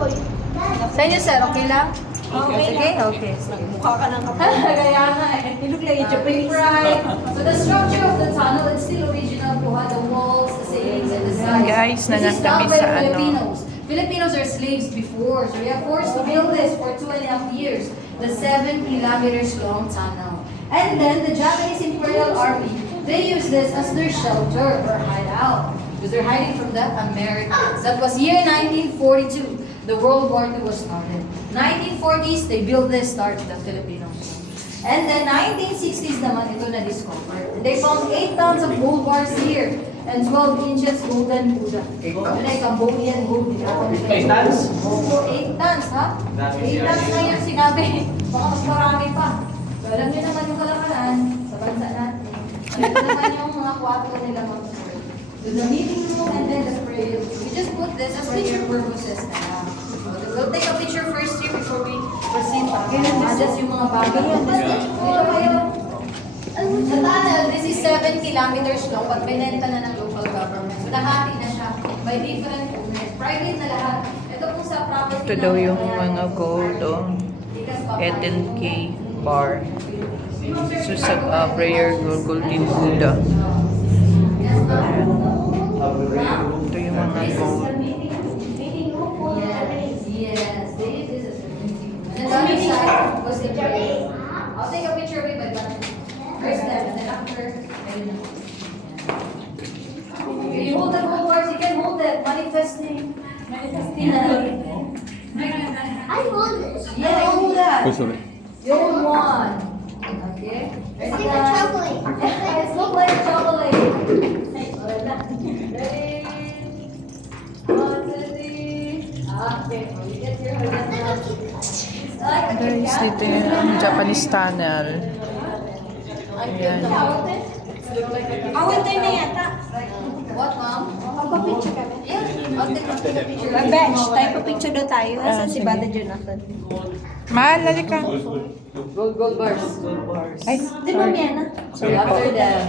Sa inyo, sir, okay lang? Okay. Sige? Okay. Mukha ka ng kapal. Kaya nga eh. You look like a Japanese. Right. So the structure of the tunnel, it's still original po. The walls, the ceilings, and the sides. Guys, This is done nandun by kami sa Filipinos. Filipinos are slaves before, so we are forced to build this for 2.5 years. The 7 kilometers long tunnel. And then the Japanese Imperial Army, they use this as their shelter or hideout. Because they're hiding from the Americans. That was year 1942. The World War II was started. 1940s, they built this, started the Filipinos. And then 1960s naman, ito na-discover. And they found 8 tons of gold bars here and 12 inches golden Buddha. 8 tons? Ano yung Cambodian gold. 8 tons? Oo, 8 tons, ha? 8 tons na yun sinabi. Baka mas marami pa. So, alam niyo naman yung kalakaran sa bansa natin. Ito naman yung mga kwarto nila mga sir. So, the meeting room and then the prayer room. We just put this as picture purposes na lang. We'll take a picture first here before we proceed. Just yung mga bagay. Dito kayo. Sa tunnel, this is 7 kilometers long, but binenta na ng local government. So, nahati na siya by different owners. Private na lahat. Ito po sa property. Ito daw yung mga gold, oh. 18K bar. So sa prayer gold, golden Buddha. Ayan. Ito yung mga gold. Yes, this is a and then the other side was the prayer. I'll take a picture of it, but first step, and then after, okay, you hold the gold bars, you can hold it, manifesting. I hold this. Yeah, you hold that. Oh, sorry. You hold one. Okay. It's like a chocolate. It looks like chocolate. Ready? 1, 2, 3. Okay, you get your Guys, dito yung ang Japanese tunnel. Ayan. Awal tayo na yata. What, ma'am? Magpa-picture kami. Yeah, I'll take a picture. Bench, tayo pa-picture daw tayo. Asan si sige. Bata Jonathan? Mahal, ka. Gold bars. Ay, Di ba yan ah? So after that.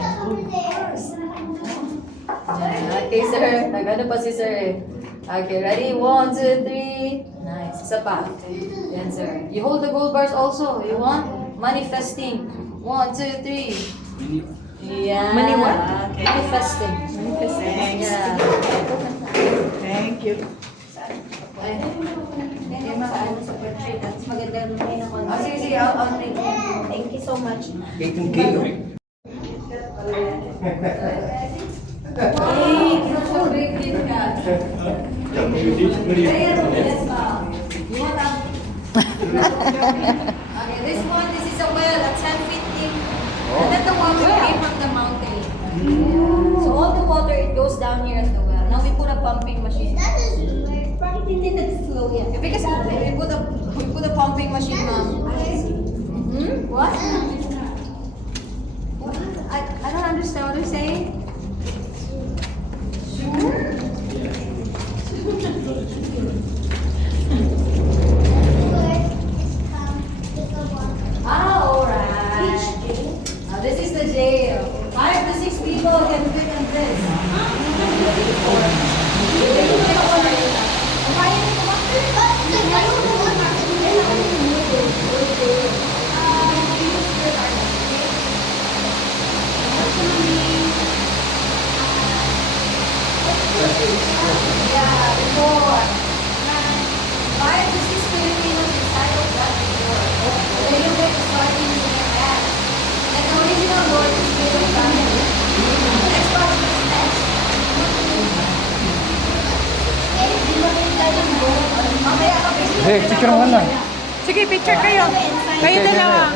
Okay, sir. Nagano pa si sir eh. Okay, ready? 1, 2, 3. Nice. Isa pa. Yan, sir. You hold the gold bars also. You want? Manifesting. 1, 2, 3. Yeah. Mani what? Okay. Manifesting. Thanks. Yeah. Thank you. Ay. Thank you sa portrait. That's maganda rin ako. Oh, sige, sige. I'll take it. Thank you so much. 18K. Hey, it's so big, Kit Kat. Yes, ma'am. You want that? Okay, this is a well, a 10 feet deep. And then the water came from the mountain. So all the water, it goes down here at the well. Now we put a pumping machine. That is weird. Bakit hindi nag-flow yan? Because we put a pumping machine, ma'am. What? What? I don't understand what you're saying. Sure? Alright. This is the jail. 5 to 6 people can fit in this. Yeah, before. 5 to 6 Filipinos inside of that before. They look like starting in their back. And the original Lord is made of family. Next part is next. Mamaya kami. Hey, picture mo lang. sige, picture kayo. Kayo dalawa.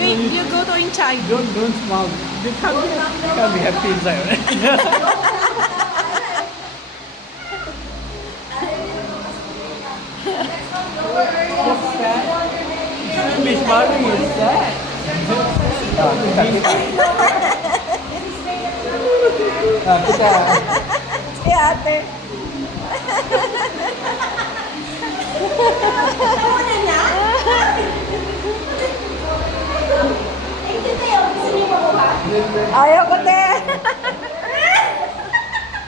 You go to inside. Don't smile. You can't be happy inside. Be smiling is that? Kita. Si ate. Tawa na na? Thank you tayo. Gusto niyo makuha? Ayaw ko, te.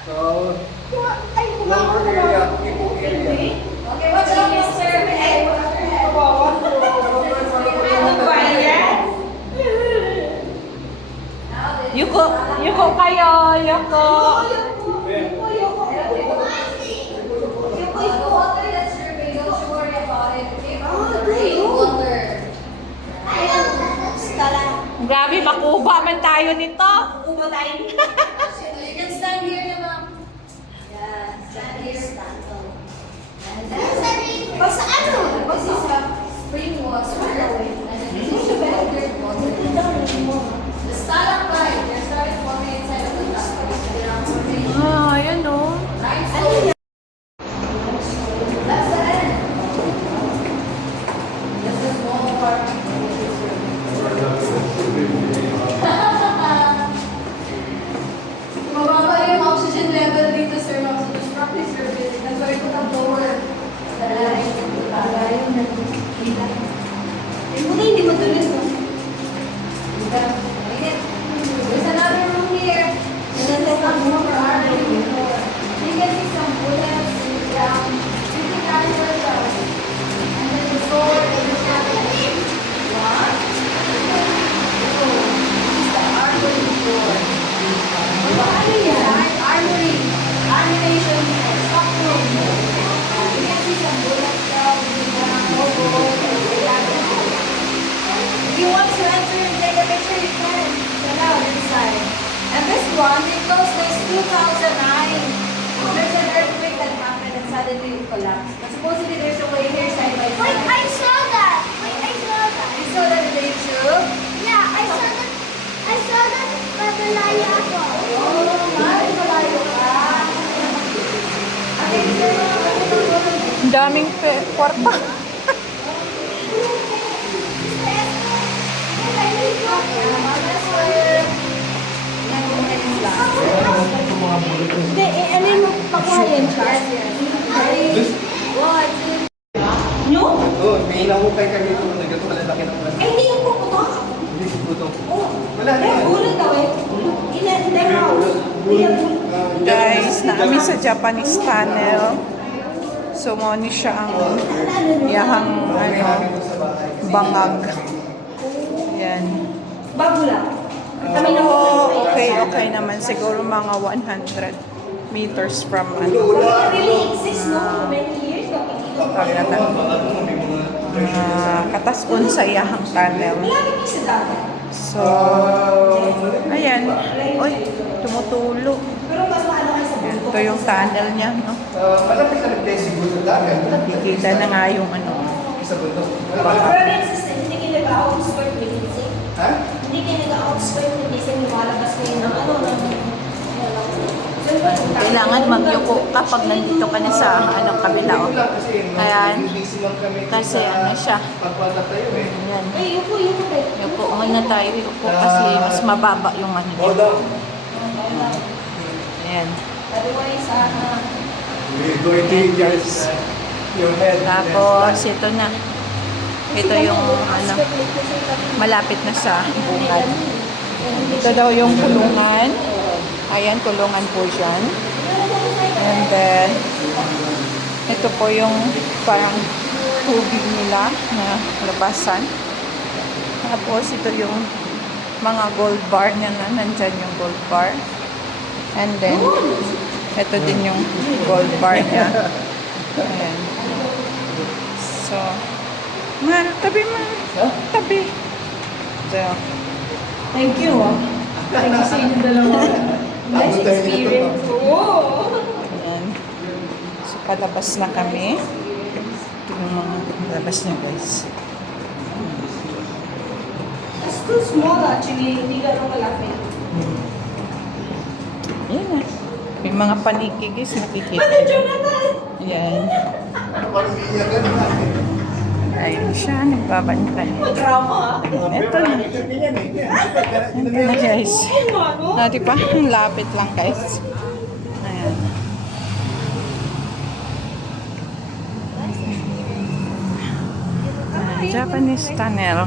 So, Ay, lower area, people area. Okay, what's up? Ayoko. Grabe, makuha man tayo nito. You can stand here na, ma'am. Yeah, stand here. Basta ano? This is a spring water. And then this is a dirt water. The stalactite, they're starting forming inside of the stalactite. Ah, ayan o. Right? That's the end. That's the small part. Mababa yung oxygen level dito, sir. So just practice your breathing. That's why we put a blower. Hindi mo tulis, no? There's another room here. And then there's some more for our room. You can see some bullets in the ground. You can carry those out. And then the sword and the cabinet. What? Oh, this is the armory door. Ano yan? Armory. Ammunition. Stock room. You can see some bullets down in the ground. If you want to enter and take a picture, you can. Check out inside. And this one, they closed this 2009. There's an earthquake that happened and suddenly it collapsed. But supposedly there's a way here side by side. Wait, I saw that. Wait, I saw that. You saw that in the YouTube? Yeah, I saw that. I saw that. Babalayo ako. Oh, malayo ka. Okay, sir, Ang daming kwarta. Hindi, ano yung pakuhayan siya? No? Oo, may inahukay kami ito. Nagkato malalaki ng plastic. Ay, hindi yung puputok. Hindi si Puto. Oo. Wala Eh, naman. bulot daw eh. Hindi ako. Guys, na kami sa Japanese tunnel. So, mo ni siya ang yahang bangag. Yan. Bago lang. Kami na Oh, okay naman. Siguro mga 100 meters from ano. really exist no many years no. Katasun sa yahang tunnel. Malapit niya sa dagat. So, ayan. Uy, tumutulo. Pero mas maano kayo sa Yan, bundok. ito yung tunnel niya, no? Malapit na nag-decibel sa dagat. Kikita na nga yung ano. Sa bundok. Pero rin system, hindi kayo nag-outskirt with music. Ha? Hindi kayo nag-outskirt with music. Lumalabas kayo ng ano. Kailangan magyuko kapag nandito ka na sa ano, kabila. Oh. Ayan. Kasi ano siya. Pagpalta tayo eh. Ayan. Ay, yuko. Yuko muna tayo. Yuko kasi mas mababa yung ano. Hold on. Ayan. Otherwise, We're going to adjust your head. Tapos ito na. Ito yung ano, malapit na sa bungad. Ito daw yung kulungan. Ayan, kulungan po dyan. And then, ito po yung parang tubig nila na labasan. Tapos, ito yung mga gold bar niya na. Nandyan yung gold bar. And then, ito din yung gold bar niya. Ayan. So, tabi ma. Tabi. So, thank you. Thank you sa inyo dalawa. Nice experience. Oo. ayan. So, palabas na kami. Ito yung mga labas niya, guys. It's too small actually. Hindi gano'ng malapit. Ayan na. May mga paniki, guys. Nakikita. Ano, Jonathan? Ayan. Parang iiyakan natin. Ayun siya. Nagbabantay. Drama. Ito na. Ito na, guys. Diba? Ang lapit lang, guys. Ayan. Japanese tunnel.